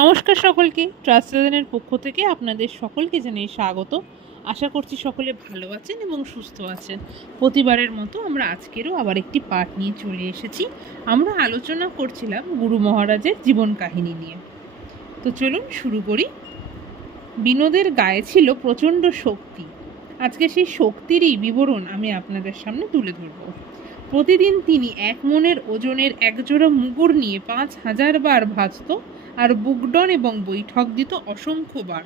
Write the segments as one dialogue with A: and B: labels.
A: নমস্কার সকলকে ট্রাস্টেশনের পক্ষ থেকে আপনাদের সকলকে জানাই স্বাগত। আশা করছি সকলে ভালো আছেন এবং সুস্থ আছেন। প্রতিবারের মতো আমরা আজকেরও আবার একটি পাঠ নিয়ে চলে এসেছি। আমরা আলোচনা করছিলাম গুরু মহারাজের জীবন কাহিনী নিয়ে। তো চলুন শুরু করি। বিনোদের গায়ে ছিল প্রচণ্ড শক্তি। আজকে সেই শক্তিরই বিবরণ আমি আপনাদের সামনে তুলে ধরব। প্রতিদিন তিনি এক মনের ওজনের একজোড়া মুগুর নিয়ে পাঁচ হাজার বার ভাজত আর বুকডন এবং বৈঠক দিত অসংখ্যবার।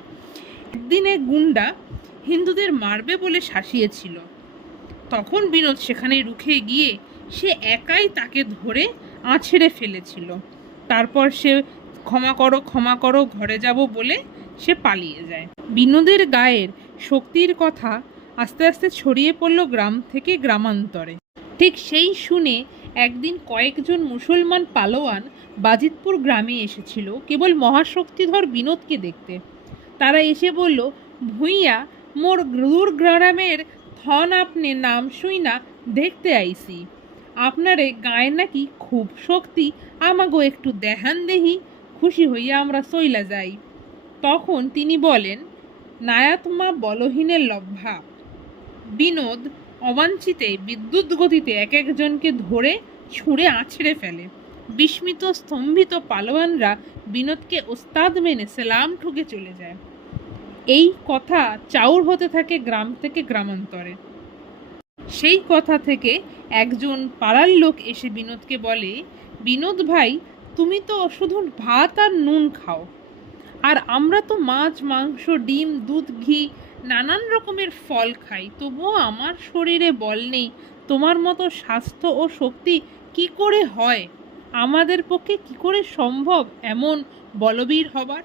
A: একদিনে এক গুন্ডা হিন্দুদের মারবে বলে শাসিয়েছিল। তখন বিনোদ সেখানে রুখে গিয়ে সে একাই তাকে ধরে আছড়ে ফেলেছিল। তারপর সে ক্ষমা করো ক্ষমা করো, ঘরে যাব বলে সে পালিয়ে যায়। বিনোদের গায়ের শক্তির কথা আস্তে আস্তে ছড়িয়ে পড়ল গ্রাম থেকে গ্রামান্তরে। ঠিক সেই শুনে একদিন কয়েকজন মুসলমান পালোয়ান বাজিতপুর গ্রামে এসেছিল কেবল মহাশক্তিধর বিনোদকে দেখতে। তারা এসে বলল, ভুইয়া, মোর দূর গ্রামের থন আপনি নাম শুই না, দেখতে আইসি। আপনারে গায়ে নাকি খুব শক্তি, আমাগো একটু দেহান দেহি, খুশি হইয়া আমরা সইলা যাই। তখন তিনি বলেন নায়াতমা বলহীনের লভ্যা বিনোদ অবাঞ্ছিতে বিদ্যুৎ গতিতে এক একজনকে ধরে ছুঁড়ে আছড়ে ফেলে। বিস্মিত, স্তম্ভিত পালোয়ানরা বিনোদকে ওস্তাদ মেনে সেলাম ঠুকে চলে যায়। এই কথা চাউর হতে থাকে গ্রাম থেকে গ্রামান্তরে। সেই কথা থেকে একজন পাড়ার লোক এসে বিনোদকে বলে, বিনোদ ভাই, তুমি তো শুধু ভাত আর নুন খাও। আর আমরা তো মাছ, মাংস, ডিম, দুধ, ঘি নানান রকমের ফল খাই। তবুও আমার শরীরে বল নেই। তোমার মতো স্বাস্থ্য ও শক্তি কি করে হয়? আমাদের পক্ষে কি করে সম্ভব এমন বলবীর হবার?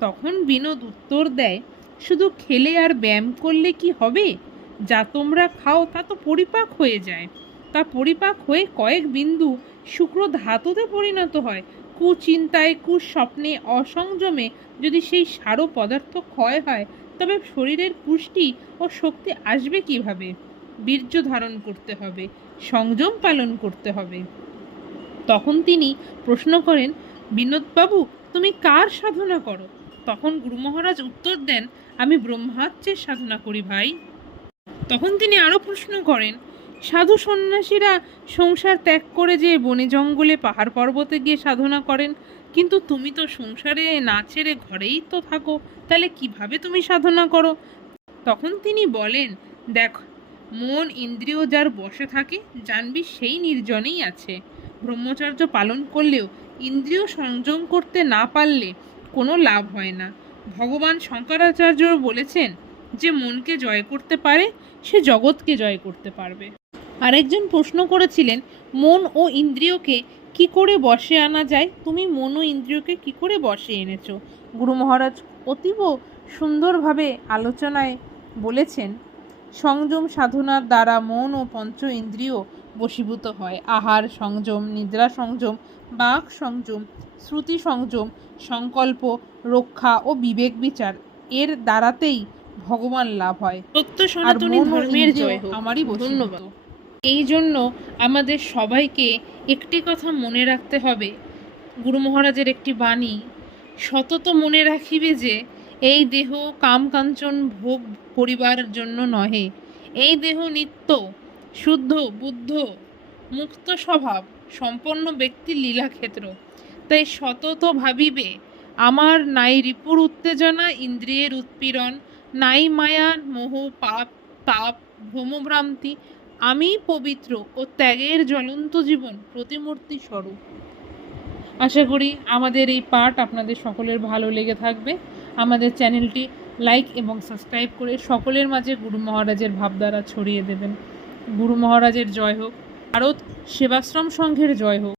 A: তখন বিনোদ উত্তর দেয়, শুধু খেলে আর ব্যায়াম করলে কি হবে? যা তোমরা খাও তা তো পরিপাক হয়ে যায়। তা পরিপাক হয়ে কয়েক বিন্দু শুক্র ধাতুতে পরিণত হয়। কুচিন্তায়, কুস্বপ্নে, অসংযমে যদি সেই সারও পদার্থ ক্ষয় হয়, তবে শরীরের পুষ্টি ও শক্তি আসবে কীভাবে? বীর্য ধারণ করতে হবে, সংযম পালন করতে হবে। তখন তিনি প্রশ্ন করেন, বিনোদবাবু, তুমি কার সাধনা করো? তখন গুরু মহারাজ উত্তর দেন, আমি ব্রহ্মাচ্যের সাধনা করি ভাই। তখন তিনি আরও প্রশ্ন করেন সাধু সন্ন্যাসীরা সংসার ত্যাগ করে যে বনে জঙ্গলে পাহাড় পর্বতে গিয়ে সাধনা করেন, কিন্তু তুমি তো সংসারে না ছেড়ে ঘরেই তো থাকো, তাহলে কীভাবে তুমি সাধনা করো? তখন তিনি বলেন, দেখ, মন ইন্দ্রিয় যার বসে থাকে, জানবি সেই নির্জনেই আছে। ব্রহ্মচর্য পালন করলেও ইন্দ্রিয় সংযম করতে না পারলে কোনো লাভ হয় না। ভগবান শঙ্করাচার্য বলেছেন, যে মনকে জয় করতে পারে, সে জগৎকে জয় করতে পারবে। আরেকজন প্রশ্ন করেছিলেন মন ও ইন্দ্রিয়কে কি করে বসে আনা যায়? তুমি মন ও ইন্দ্রিয়কে কি করে বসে এনেছো? গুরু মহারাজ অতীব সুন্দরভাবে আলোচনায় বলেছেন সংযম সাধনার দ্বারা মন ও পঞ্চ ইন্দ্রিয় বশীভূত হয়। আহার সংযম নিদ্রা সংযম বাক সংযম শ্রুতি সংযম সংকল্প রক্ষা ও বিবেক বিচার এর দ্বারাতেই ভগবান লাভ হয়। সত্য সনাতনী ধর্মের জয়
B: আমারই
A: ধন্যবাদ। এই জন্য আমাদের সবাইকে একটি কথা মনে রাখতে হবে। গুরু মহারাজের একটি বাণী, সতত মনে রাখিবে যে, এই দেহ কাম কাঞ্চন ভোগ করিবার জন্য নহে। এই দেহ নিত্য, শুদ্ধ, বুদ্ধ, মুক্ত স্বভাব, সম্পন্ন ব্যক্তির লীলাক্ষেত্র। তাই সতত ভাবিবে, আমার নাই রিপুর উত্তেজনা, ইন্দ্রিয়ের উৎপীড়ন, নাই মায়া, মোহ, পাপ, তাপ, ভ্রমভ্রান্তি আমি পবিত্র ও ত্যাগের জ্বলন্ত জীবন প্রতিমূর্তি স্বরূপ। আশা করি আমাদের এই পাঠ আপনাদের সকলের ভালো লেগে থাকবে। আমাদের চ্যানেলটি লাইক এবং সাবস্ক্রাইব করে সকলের মাঝে গুরু মহারাজের ভাবধারা ছড়িয়ে দেবেন। গুরু মহারাজের জয় হোক, ভারত সেবাশ্রম সংঘের জয় হোক।